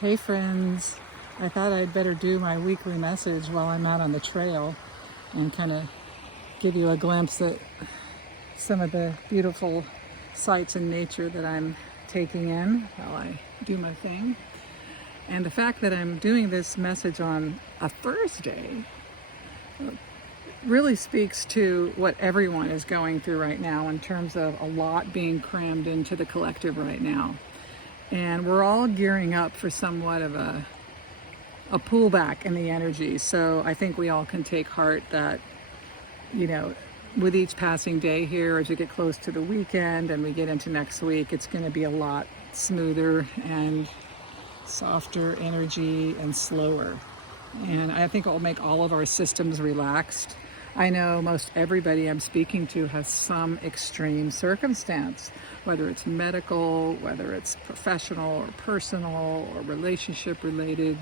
Hey friends, I thought I'd better do my weekly message while I'm out on the trail and kind of give you a glimpse at some of the beautiful sights in nature that I'm taking in while I do my thing. And the fact that I'm doing this message on a Thursday really speaks to what everyone is going through right now in terms of a lot being crammed into the collective right now. And we're all gearing up for somewhat of a pullback in the energy. So I think we all can take heart that, with each passing day here, as we get close to the weekend and we get into next week, it's going to be a lot smoother and softer energy and slower. And I think it will make all of our systems relaxed. I know most everybody I'm speaking to has some extreme circumstance, whether it's medical, whether it's professional or personal or relationship related.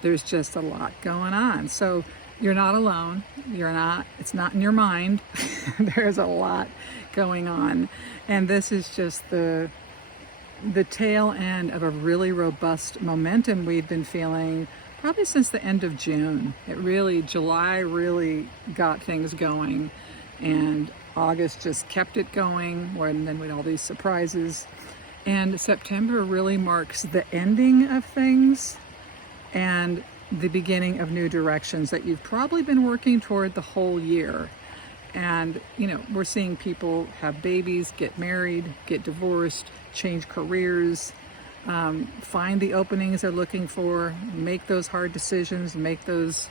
There's just a lot going on. So you're not alone. It's not in your mind. There's a lot going on. And this is just the tail end of a really robust momentum we've been feeling probably since the end of June. July really got things going, and August just kept it going, and then with all these surprises. And September really marks the ending of things and the beginning of new directions that you've probably been working toward the whole year. And, we're seeing people have babies, get married, get divorced, change careers, find the openings they're looking for, make those hard decisions, make those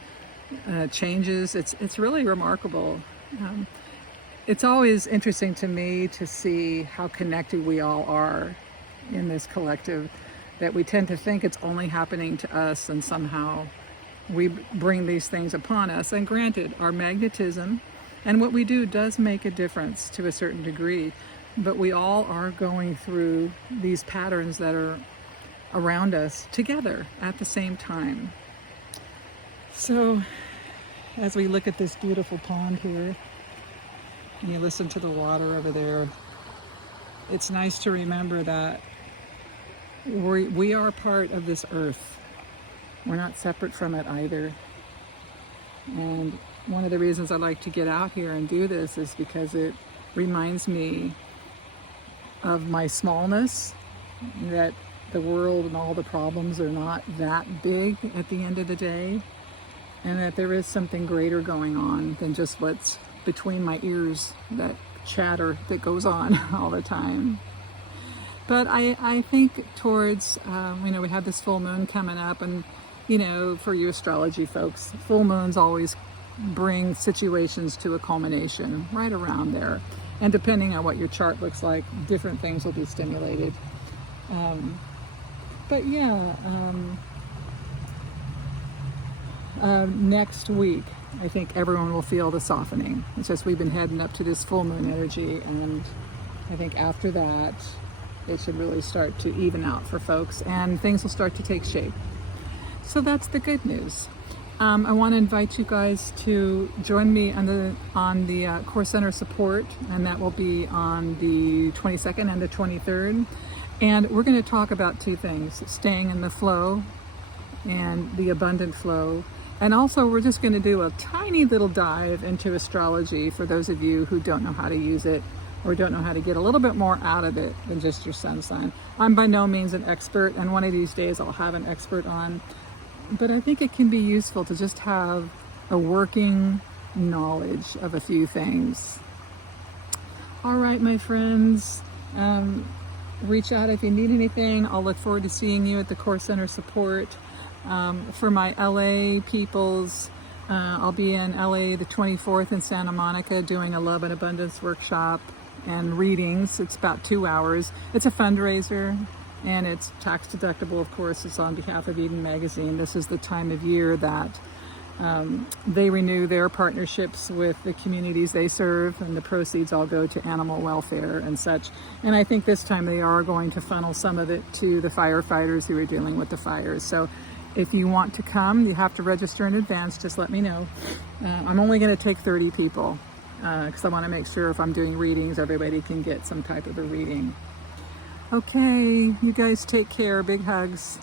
changes. It's really remarkable. It's always interesting to me to see how connected we all are in this collective, that we tend to think it's only happening to us, and somehow we bring these things upon us. And granted, our magnetism and what we do does make a difference to a certain degree, but we all are going through these patterns that are around us together at the same time. So as we look at this beautiful pond here and you listen to the water over there, it's nice to remember that we are part of this earth. We're not separate from it either. And one of the reasons I like to get out here and do this is because it reminds me of my smallness, that the world and all the problems are not that big at the end of the day, and that there is something greater going on than just what's between my ears, that chatter that goes on all the time. But I think towards, we have this full moon coming up, and, for you astrology folks, full moons always bring situations to a culmination right around there. And depending on what your chart looks like, different things will be stimulated. Next week, I think everyone will feel the softening. It's just we've been heading up to this full moon energy, and I think after that, it should really start to even out for folks, and things will start to take shape. So that's the good news. I want to invite you guys to join me on the Core Center support, and that will be on the 22nd and the 23rd. And we're going to talk about two things: staying in the flow and the abundant flow. And also, we're just going to do a tiny little dive into astrology for those of you who don't know how to use it, or don't know how to get a little bit more out of it than just your sun sign. I'm by no means an expert, and one of these days I'll have an expert on. But I think it can be useful to just have a working knowledge of a few things. All right, my friends, reach out if you need anything. I'll look forward to seeing you at the Core Center support. For my LA peoples, I'll be in LA the 24th in Santa Monica doing a Love and Abundance workshop and readings. It's about 2 hours. It's a fundraiser, and it's tax deductible, of course. It's on behalf of Eden Magazine. This is the time of year that they renew their partnerships with the communities they serve, and the proceeds all go to animal welfare and such. And I think this time they are going to funnel some of it to the firefighters who are dealing with the fires. So if you want to come, you have to register in advance. Just let me know. I'm only going to take 30 people because I want to make sure if I'm doing readings, everybody can get some type of a reading. Okay, you guys take care. Big hugs.